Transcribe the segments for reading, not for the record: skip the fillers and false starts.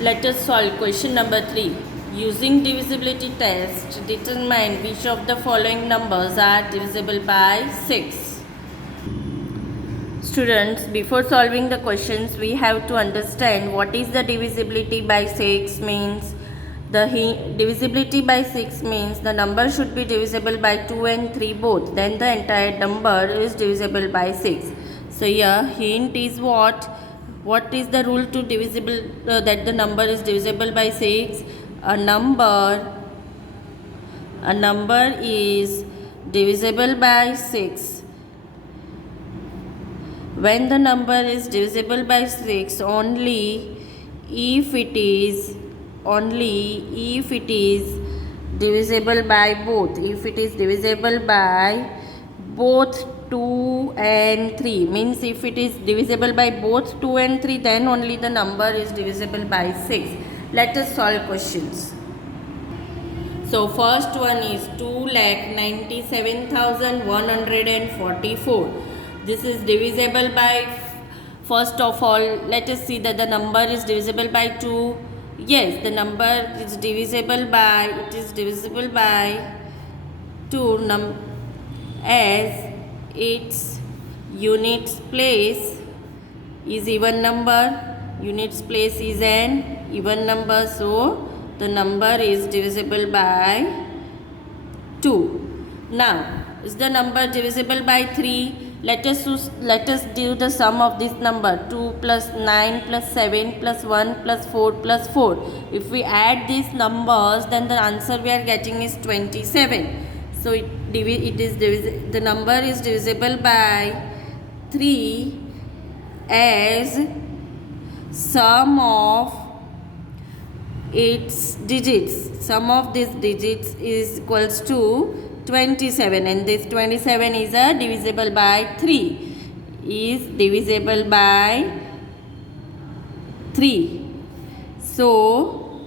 Let us solve question number 3. Using divisibility test, determine which of the following numbers are divisible by 6. Students, before solving the questions, we have to understand what is the divisibility by 6 means. The divisibility by 6 means the number should be divisible by 2 and 3 both. Then the entire number is divisible by 6. So here hint is what? What is the rule to divisible that the number is divisible by 6? A number is divisible by 6 when the number is divisible by 6 only if it is divisible by both. If it is divisible by both 2 and 3 means if it is divisible by both 2 and 3 then only the number is divisible by 6. Let us solve questions. So first one is 2,97,144. This is divisible by, first of all let us see that the number is divisible by 2. Yes, the number is divisible by, it is divisible by 2 as its units place is even number. Units place is an even number, so the number is divisible by 2. Now, is the number divisible by 3? Let us do the sum of this number. 2 plus 9 plus 7 plus 1 plus 4 plus 4. If we add these numbers, then the answer we are getting is 27. So the number is divisible by 3 as sum of its digits. Sum of these digits is equals to 27, and this 27 is divisible by 3. Is divisible by 3. So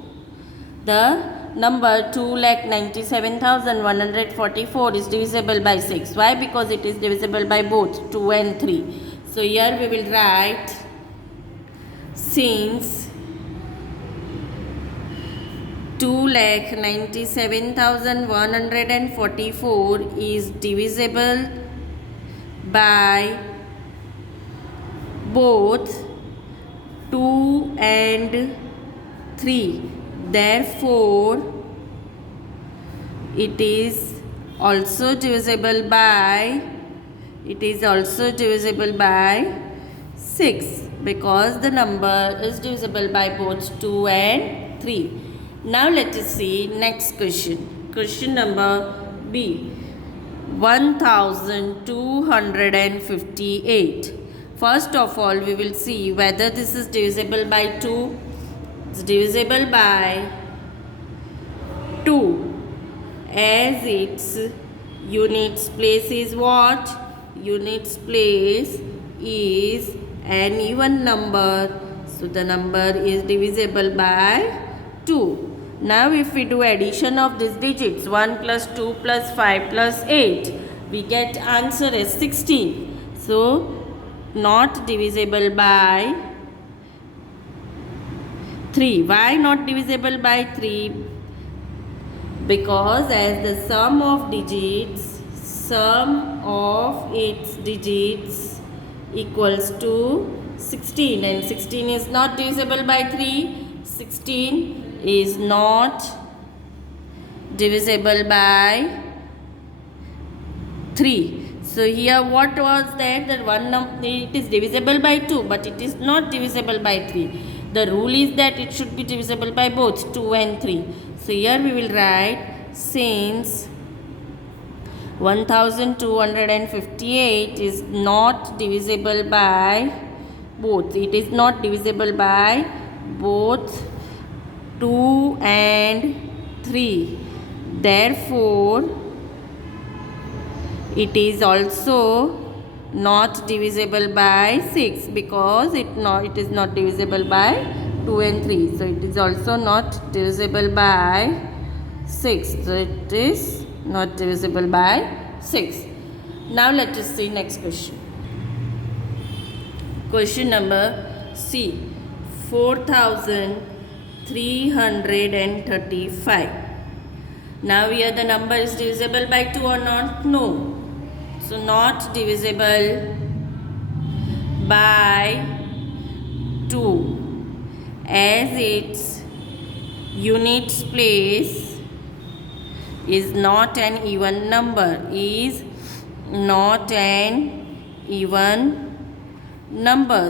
the number 2,97,144 is divisible by 6. Why? Because it is divisible by both 2 and 3. So here we will write, since 2,97,144 is divisible by both 2 and 3, therefore it is also divisible by 6 because the number is divisible by both 2 and 3. Now let us see next question. Question number B. 1,258. First of all, we will see whether this is divisible by 2. It's divisible by 2 as its units place is what? Units place is an even number. So the number is divisible by 2. Now if we do addition of these digits, 1 plus 2 plus 5 plus 8, we get answer as 16. So not divisible by 3. Why not divisible by 3? Because as the sum of its digits equals to 16, and 16 is not divisible by 3. 16 is not divisible by 3. So here what was that? That it is divisible by 2, but it is not divisible by 3. The rule is that it should be divisible by both 2 and 3. So here we will write, since 1,258 is not divisible by both. It is not divisible by both 2 and 3. Therefore, it is also not divisible by 6 because it is not divisible by 2 and 3. So it is also not divisible by 6. So it is not divisible by 6. Now let us see next question. Question number C. 4,000 335. Now here the number is divisible by 2 or not? No. So not divisible by 2, as its units place is not an even number,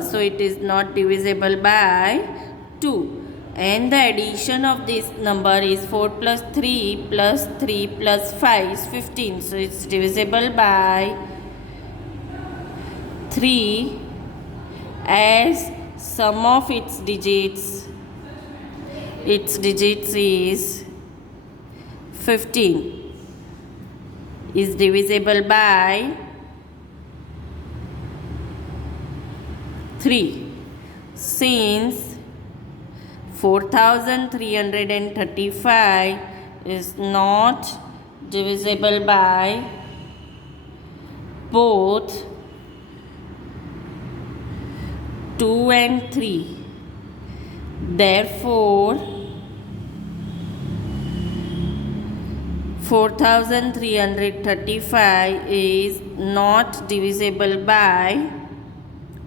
so it is not divisible by 2. And the addition of this number is 4 plus 3 plus 3 plus 5 is 15. So it's divisible by 3, as sum of its digits is 15, is divisible by 3. Since 4335 is not divisible by both 2 and 3. Therefore, 4335 is not divisible by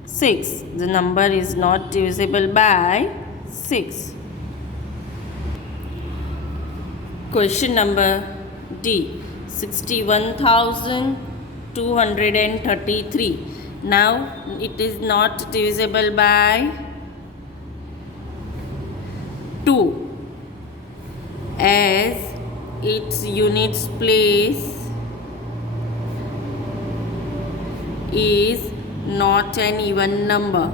6. The number is not divisible by 6. Question number D. 61,233. Now it is not divisible by 2, as its units place is not an even number.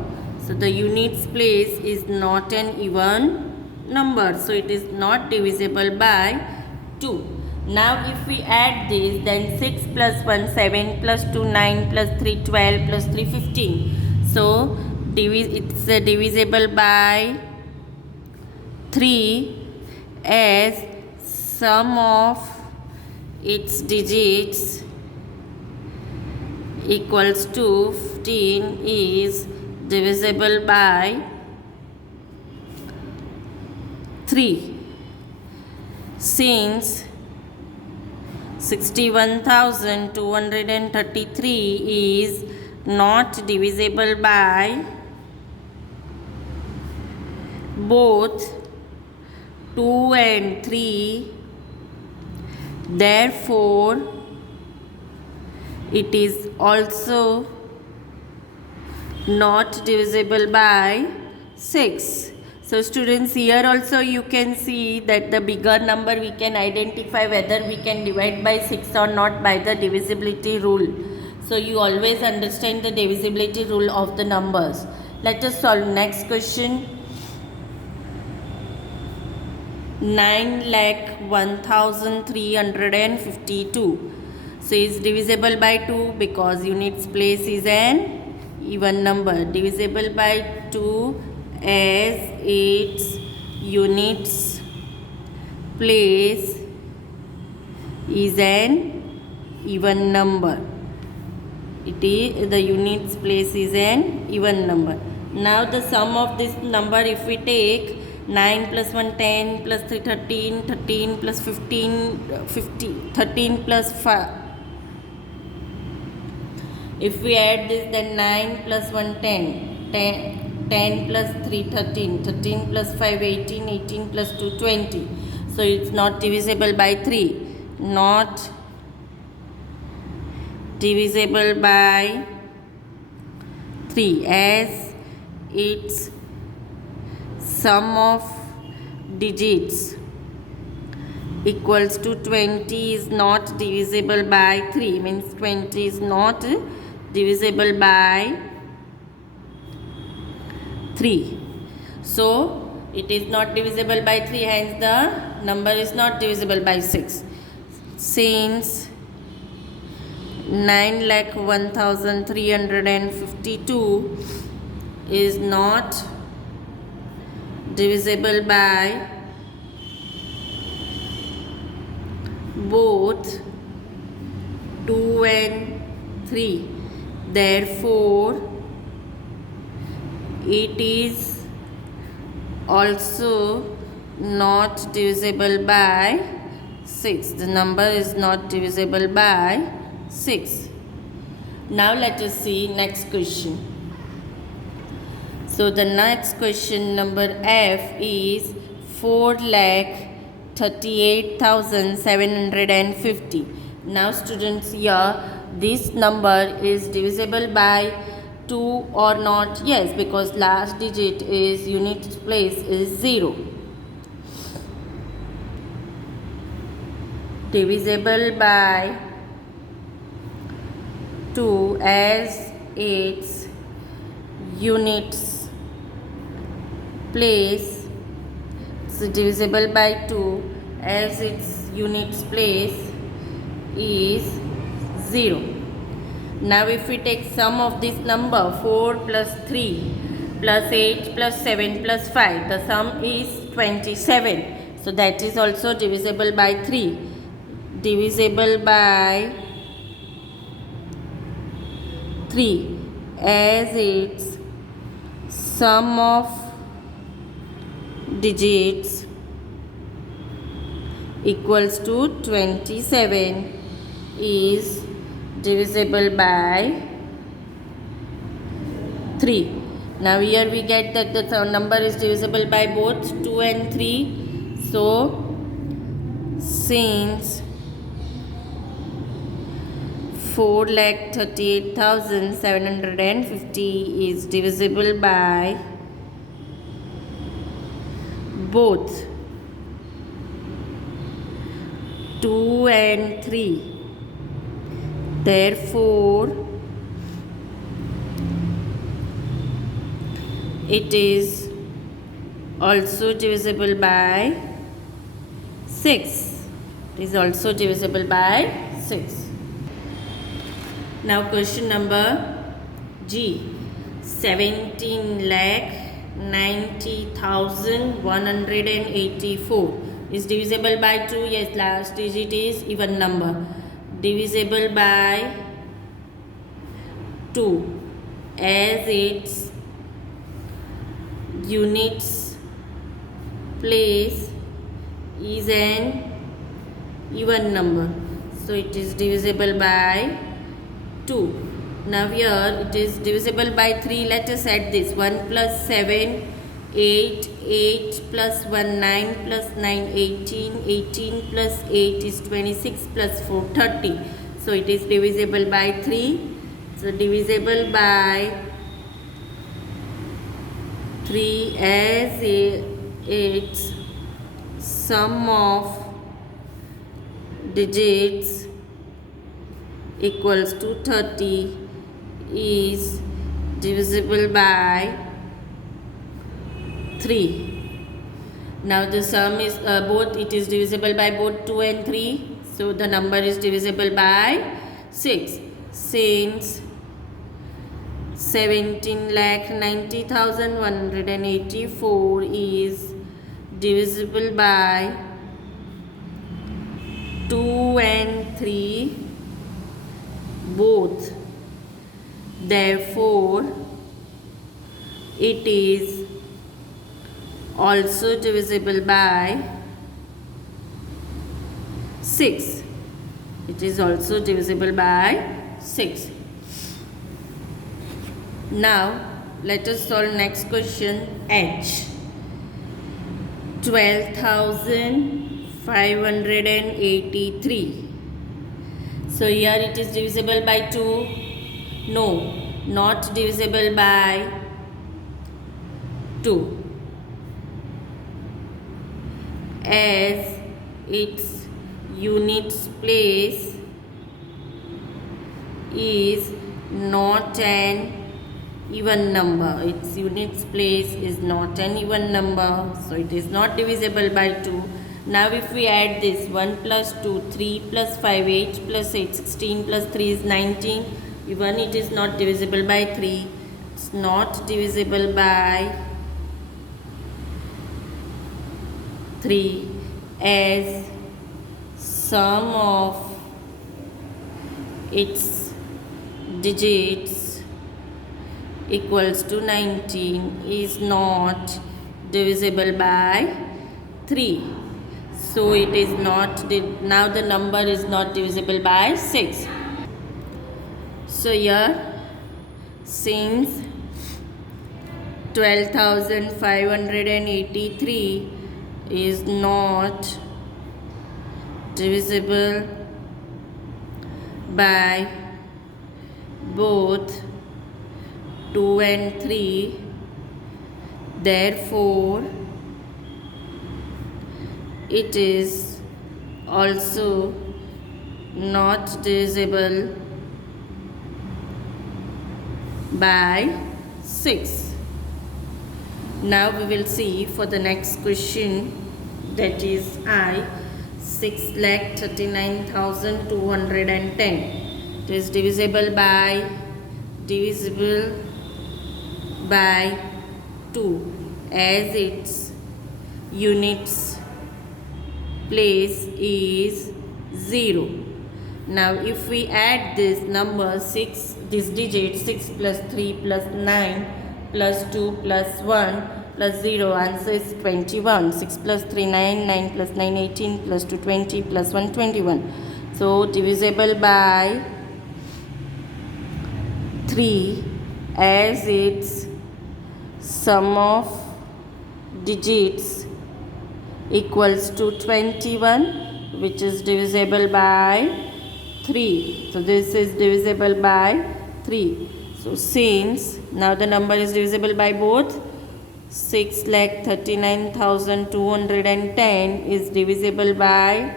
So the units place is not an even number, so it is not divisible by 2. Now if we add this, then 6 plus 1 7 plus 2 9 plus 3 12 plus 3 15. So it's divisible by 3, as sum of its digits equals to 15 is divisible by 3. Since 61,233 is not divisible by both 2 and 3, therefore it is also not divisible by 6. So students, here also you can see that the bigger number we can identify whether we can divide by 6 or not by the divisibility rule. So you always understand the divisibility rule of the numbers. Let us solve next question. 9,01,352. So it's divisible by 2 because units place is an even number. Divisible by 2 as its units place is an even number. The units place is an even number. Now the sum of this number, if we take 9 plus 1 10 plus 3 13, 13 plus 15 13 plus 5. If we add this, then 9 plus 1 10 plus 3 13, 13 plus 5 18, 18 plus 2 20. So it's not divisible by 3. Not divisible by 3, as its sum of digits equals to 20 is not divisible by 3. Means 20 is not divisible by 3. So it is not divisible by 3, hence the number is not divisible by 6. Since 9,01,352 is not divisible by both 2 and 3, therefore it is also not divisible by 6. The number is not divisible by 6. Now let us see next question. So the next question, number F, is 4,38,750. Now students, here this number is divisible by 2 or not? Yes, because last digit is unit place is 0. Divisible by 2 as its units place. So divisible by 2 as its units place is 0. Now if we take sum of this number, 4 plus 3 plus 8 plus 7 plus 5, the sum is 27. So that is also divisible by 3. Divisible by 3 as its sum of digits equals to 27 is divisible by 3. Now here we get that the number is divisible by both 2 and 3. So since 4,38,750 is divisible by both 2 and 3, therefore it is also divisible by 6. It is also divisible by 6. Now question number G. 17,90,184 is divisible by 2. Yes, last digit is even number. Divisible by 2 as its units place is an even number. So it is divisible by 2. Now here it is divisible by 3. Let us add this. 1 plus 7, 8, 8 plus 1, 9 plus 9, 18, 18 plus 8 is 26 plus 4, 30. So it is divisible by 3. So divisible by 3 as its sum of digits equals to 30 is divisible by 3. Now the sum is it is divisible by both 2 and 3. So the number is divisible by 6. Since 17,90,184 is divisible by 2 and 3 both, therefore it is also divisible by 6. It is also divisible by 6. Now let us solve next question. H. 12,583. So here it is divisible by 2. No, not divisible by 2. As its units place is not an even number. Its units place is not an even number. So it is not divisible by 2. Now if we add this 1 plus 2, 3 plus 5, 8 plus 8, 16 plus 3 is 19. Even it is not divisible by 3. It's not divisible by 3 as sum of its digits equals to 19 is not divisible by 3. So it is not, now the number is not divisible by 6. So here, since 12,583 is not divisible by both 2 and 3, therefore it is also not divisible by 6. Now we will see for the next question, that is I 6,39,210. It is divisible by 2 as its units place is 0. Now if we add this number 6, this digit 6 plus 3 plus 9 plus 2 plus 1 plus 0, answer is 21. 6 plus 3 9, 9 plus 9 18, plus 2 20, plus 1 21. So divisible by 3 as its sum of digits equals to 21, which is divisible by 3. So this is divisible by 3. So since now the number is divisible by both, 6,39,210 is divisible by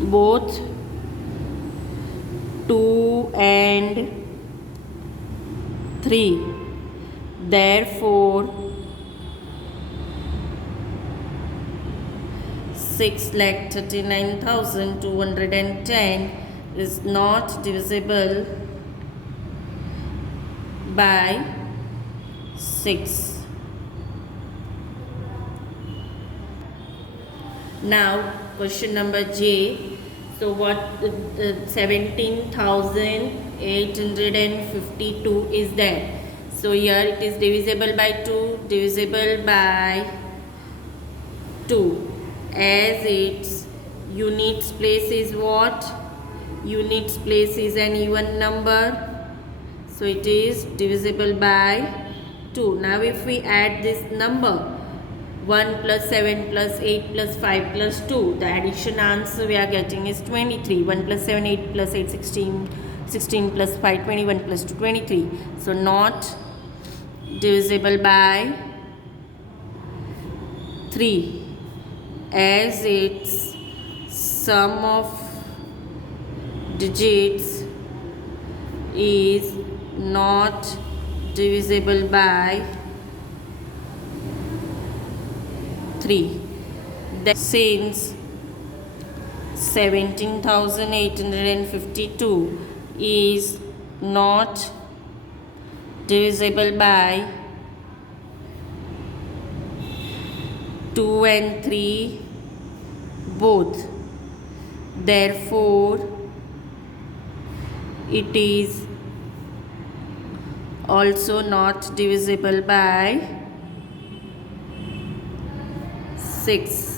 both 2 and 3. Therefore 6,39,210 is not divisible by 6. Now question number J. So what 17,852 is there. So here it is divisible by 2, divisible by 2 as its units place is what? Units place is an even number. So it is divisible by 2. Now if we add this number 1 plus 7 plus 8 plus 5 plus 2, the addition answer we are getting is 23. 1 plus 7, 8 plus 8, 16, 16 plus 5, 21 plus 2, 23. So not divisible by 3 as its sum of digits is not divisible by 3. Since 17,852 is not divisible by 2 and 3 both, therefore it is also not divisible by 6.